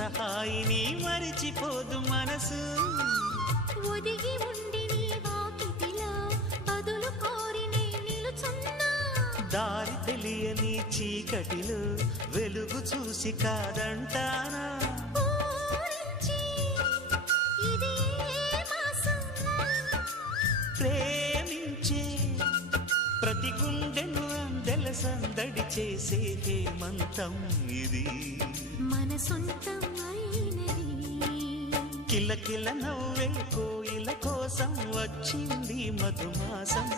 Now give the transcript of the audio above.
హాయిని మరిచిపోదు మనసు. ఒదిగి ఉండి నీ వాకిటిలో బదులు కోరి నే నిలుచున్నా. దారి తెలియని చీకటిలో వెలుగు చూసి కాదంటానా. ప్రేమించే ప్రతి గుండెను అందెల సందడి చేసే హేమంతం ఇది. మన సొంతం అయినది. కిలకిల నవ్వే కోయిల కోసం వచ్చింది మధుమాసం.